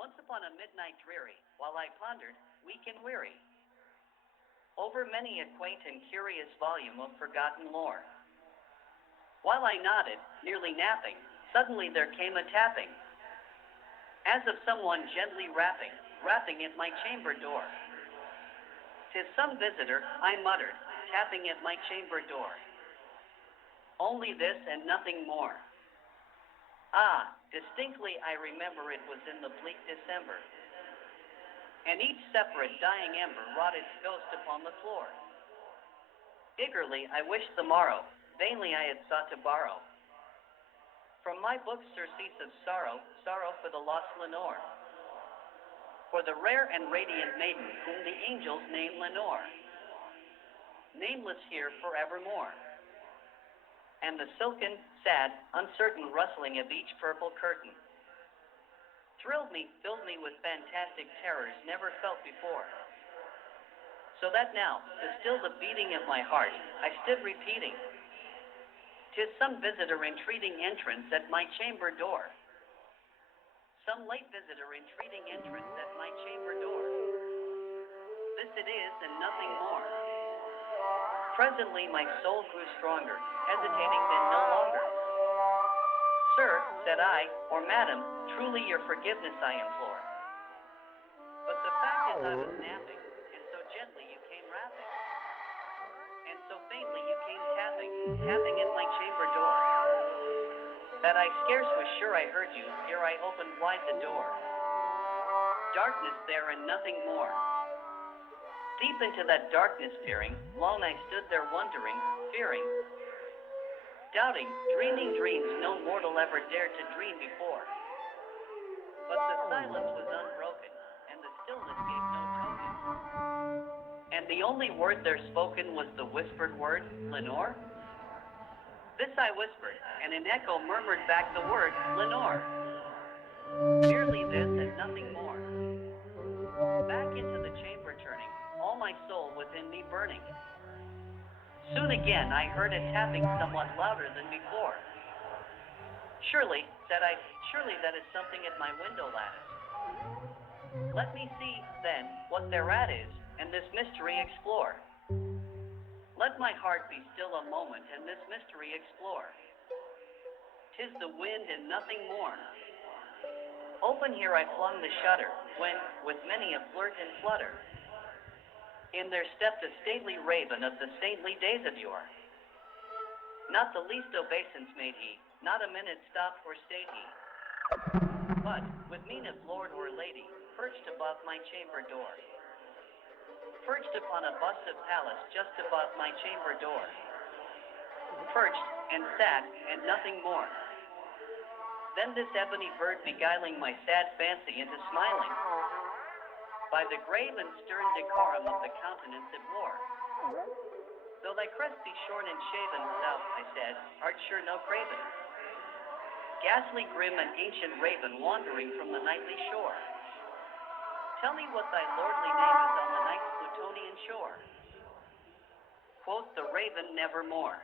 Once upon a midnight dreary, while I pondered, weak and weary, over many a quaint and curious volume of forgotten lore. While I nodded, nearly napping, suddenly there came a tapping, as of someone gently rapping at my chamber door. "'Tis some visitor," I muttered, tapping at my chamber door. Only this and nothing more. Ah, distinctly I remember it was in the bleak December, and each separate dying ember wrought its ghost upon the floor. Eagerly I wished the morrow, vainly I had sought to borrow from my book's surcease of sorrow for the lost Lenore, for the rare and radiant maiden whom the angels name Lenore, nameless here forevermore. And the silken, sad, uncertain rustling of each purple curtain filled me with fantastic terrors never felt before. So that now, to still the beating of my heart, I stood repeating, "'Tis some visitor entreating entrance at my chamber door. Some late visitor entreating entrance at my chamber door. This it is and nothing more." Presently my soul grew stronger, hesitating then no longer. "Sir," said I, "or madam, truly your forgiveness I implore. But the fact is I was napping, and so gently you came rapping, and so faintly you came tapping at my chamber door, that I scarce was sure I heard you ere I opened wide the door. Darkness there and nothing more. Deep into that darkness peering, long I stood there wondering, fearing, doubting, dreaming dreams no mortal ever dared to dream before. But the silence was unbroken, and the stillness gave no token. And the only word there spoken was the whispered word, Lenore? This I whispered, and an echo murmured back the word, Lenore. Merely this and nothing more. Back into the chamber turning, all my soul within me burning. Soon again I heard it tapping somewhat louder than before. "Surely," said I, "surely that is something at my window lattice. Let me see, then, what thereat is, and this mystery explore. Let my heart be still a moment, and this mystery explore. 'Tis the wind and nothing more." Open here I flung the shutter, when, with many a flirt and flutter, in there stepped a stately raven of the saintly days of yore. Not the least obeisance made he, not a minute stopped or stayed he, but, with mien of lord or lady, perched above my chamber door. Perched upon a bust of Pallas just above my chamber door. Perched, and sat, and nothing more. Then this ebony bird beguiling my sad fancy into smiling, by the grave and stern decorum of the countenance it wore. "Though thy crest be shorn and shaven, thou," I said, "art sure no craven. Ghastly grim and ancient raven wandering from the nightly shore. Tell me what thy lordly name is on the night's Plutonian shore." Quoth the raven, "Nevermore."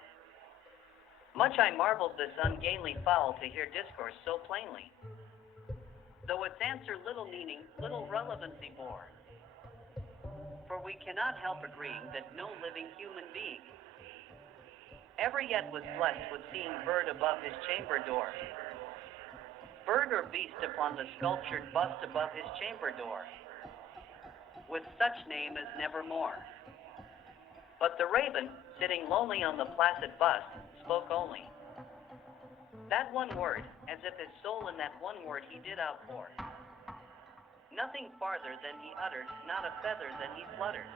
Much I marveled this ungainly fowl to hear discourse so plainly, though its answer little meaning, little relevancy bore. For we cannot help agreeing that no living human being ever yet was blessed with seeing bird above his chamber door, bird or beast upon the sculptured bust above his chamber door, with such name as Nevermore. But the raven, sitting lonely on the placid bust, spoke only that one word, as if his soul in that one word he did outpour. Nothing farther than he uttered, not a feather than he fluttered,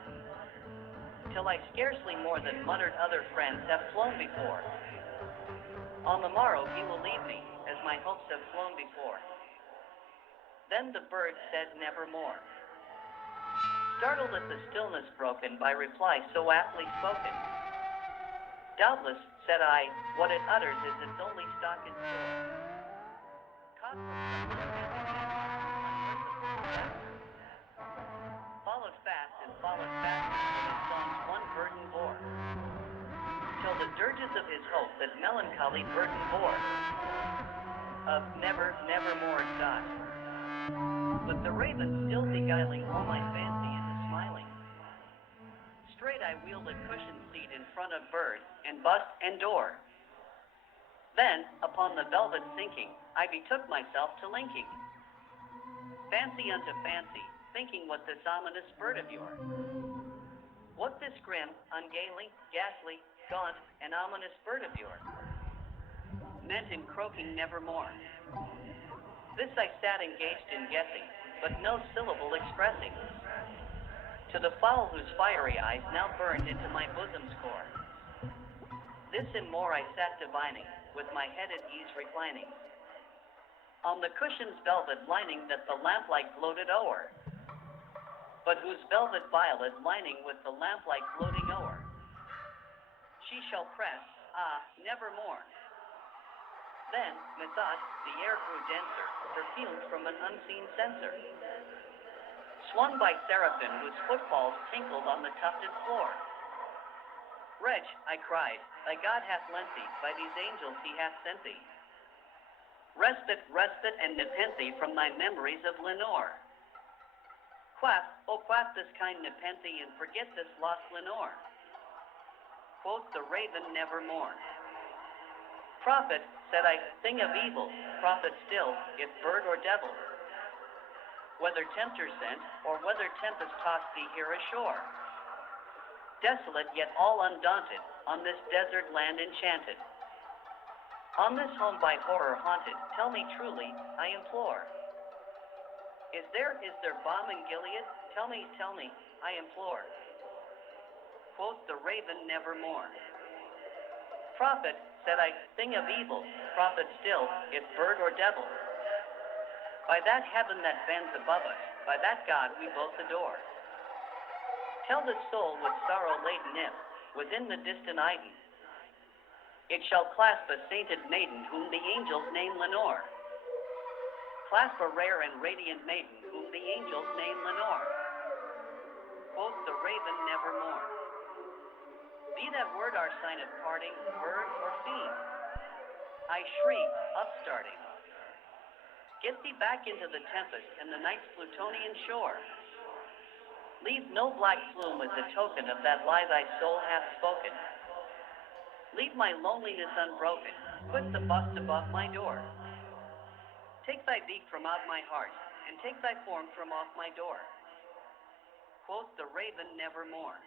till I scarcely more than muttered other friends have flown before. On the morrow he will leave me, as my hopes have flown before. Then the bird said nevermore, startled at the stillness broken by reply so aptly spoken. "Doubtless," said I, "what it utters is its only stock in store, caught from some followed fast and followed faster till his song's one burden bore, till the dirges of his hope that melancholy burden bore, of never, nevermore dot. But the raven still beguiling all my fancy into smiling. Straight I wheeled a cushioned seat in front of bird, and bust, and door. Then, upon the velvet sinking, I betook myself to linking. Fancy unto fancy, thinking what this ominous bird of yours. What this grim, ungainly, ghastly, gaunt, and ominous bird of yours meant in croaking nevermore. This I sat engaged in guessing, but no syllable expressing. To the fowl whose fiery eyes now burned into my bosom's core. This and more I sat divining, with my head at ease reclining. On the cushion's velvet lining that the lamplight gloated o'er, but whose velvet violet lining with the lamplight gloating o'er, she shall press, nevermore. Then, methought, the air grew denser, perfumed from an unseen censer, swung by seraphim whose footfalls tinkled on the tufted floor. Wretch, I cried, thy God hath lent thee, by these angels he hath sent thee. Respite, and nepenthe from thy memories of Lenore. Quaff, quaff this kind nepenthe, and forget this lost Lenore. Quoth the raven nevermore. Prophet, said I, thing of evil, prophet still, if bird or devil. Whether tempter sent, or whether tempest tossed thee here ashore. Desolate, yet all undaunted, on this desert land enchanted. On this home by horror haunted, tell me truly, I implore. Is there balm in Gilead? Tell me, I implore. Quoth the raven nevermore. Prophet, said I, thing of evil, prophet still, if bird or devil. By that heaven that bends above us, by that God we both adore. Tell the soul with sorrow laden if, within the distant Iden, it shall clasp a sainted maiden whom the angels name Lenore. Clasp a rare and radiant maiden whom the angels name Lenore. Quoth the raven nevermore. Be that word our sign of parting, bird or fiend. I shriek, upstarting. Get thee back into the tempest and the night's Plutonian shore. Leave no black plume as a token of that lie thy soul hath spoken. Leave my loneliness unbroken, put the bust above my door. Take thy beak from out my heart, and take thy form from off my door. Quoth the raven nevermore.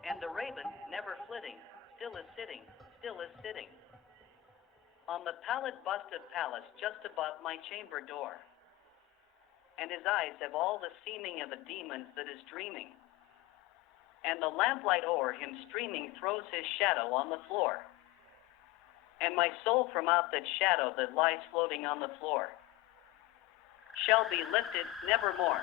And the raven, never flitting, still is sitting, on the pallid bust of Pallas just above my chamber door. And his eyes have all the seeming of a demon that is dreaming. And the lamplight o'er him streaming throws his shadow on the floor. And my soul from out that shadow that lies floating on the floor shall be lifted nevermore.